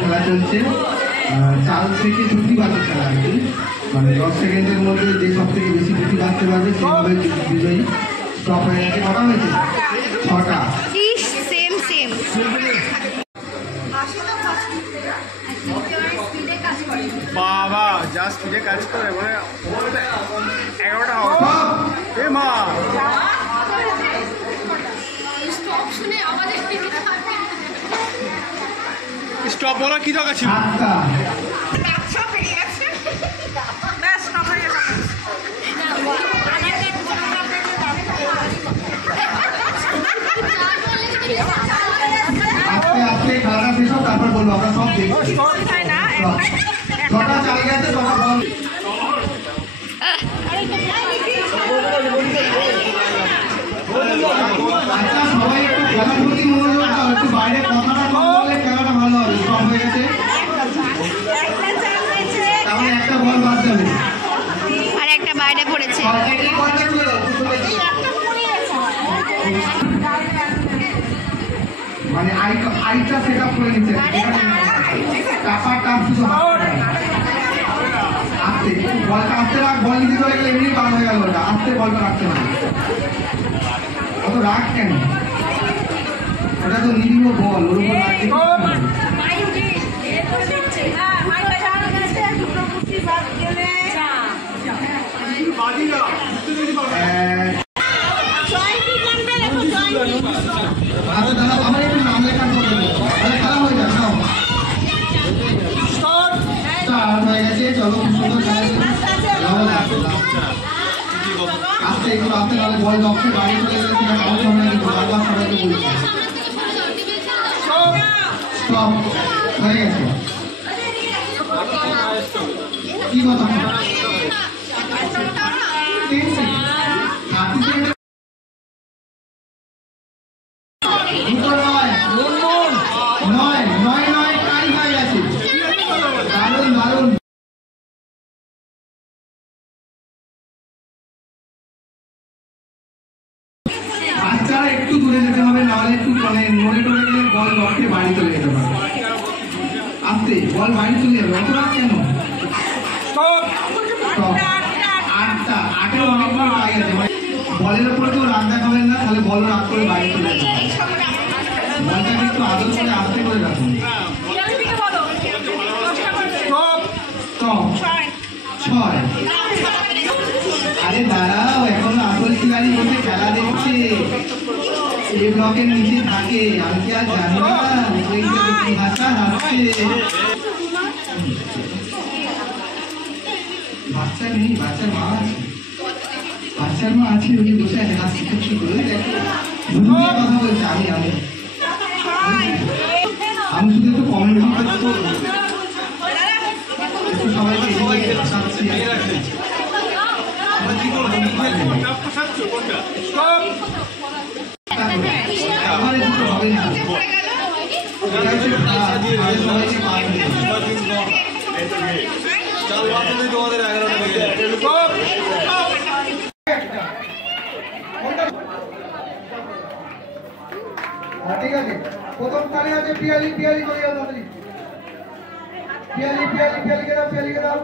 খেলা চলছে 4 থেকে 2টি বাচ্চা খেলা আর কি, মানে 10 সেকেন্ডের মধ্যে যে সব থেকে বেশি 2টি বাঁচতে পারবে সে হবে বিজয়ী। স্টপ হয়ে গেছে, কটা হয়েছে? 6টা। বাবা যা স্পিডে কাজ করে, মানে 11টা হবে। এ মা স্টপ বলা কি দরকার ছিল? খেলাটা শেষ হোক, তারপর বলবো আমরা সব দেখবো। 6টা চালে গেছে, 6টা বল। আচ্ছা সবাই একটু খেলার প্রতি মনোযোগ দাও, একটু বাইরে কথাটা কম বললে খেলাটা ভালো হবে। স্টপ হয়ে গেছে, তাহলে একটা বল বাদ যাবে আর একটা বাইরে পড়েছে। মানে আইটা সেট আপ করে নিচ্ছে, টাপার টাপ শুধু আসতে বলটা আসতে রাখ, বল নিতে চলে গেলে এমনি পার হয়ে গেল। ওটা আসতে বলটা রাখতে হবে, অত রাখ কেন? ওটা তো নিরীহ বল, ওর উপর রাখতে আমার একটু নাম লেখার করে খেলা হয়ে যাক। স্টার্ট হয়ে গেছে, চলো খুব সুন্দর আস্তে একটু আস্তে, তাহলে বল দক্ষে বাড়ি চলে গেলে সেটা কাউন্ট হবে না, কিন্তু বারবার সবাইকে বলছে স্টপ হয়ে গেছে। কি কথা? 3 সেকেন্ড। বাচ্চারা একটু দূরে যেতে হবে, নাহলে একটু মানে নড়ে টড়ে গেলে বল লক্ষ্যে বাড়ি চলে যেতে পারে। আস্তে বল বাড়ি চলে যাবে, অত রাগ কেন? 8টা অনেকবার পাই গেছে, বলের উপরে কেউ রাগ দেখাবেন না, তাহলে বল রাগ করে বাড়ি চলে যাবে। বলটাকে একটু আদর করে আস্তে করে রাখুন। 6। আরে দাঁড়াও, এখনো আসল খিলাড়ি বসে খেলা দেখছে, এই ব্লকের নিচে থাকে, আমি কি আর জানি না ভাষা হাসছে। বাচ্চা নেই, বাচ্চার মা আছে, বাচ্চার মা আছে, ওই বসে আছে হাসি খুশি করে কথা বলছে। আমি শুধু একটু কমেন্ট করবো, একটু সবাইকে ঠিক আছে। প্রথম তালে আছে পিয়ালি, পিয়ালি করে যাও তাড়াতাড়ি, পিয়ালি পিয়ালি পিয়ালি কে দাও, পিয়ালি কে দাও।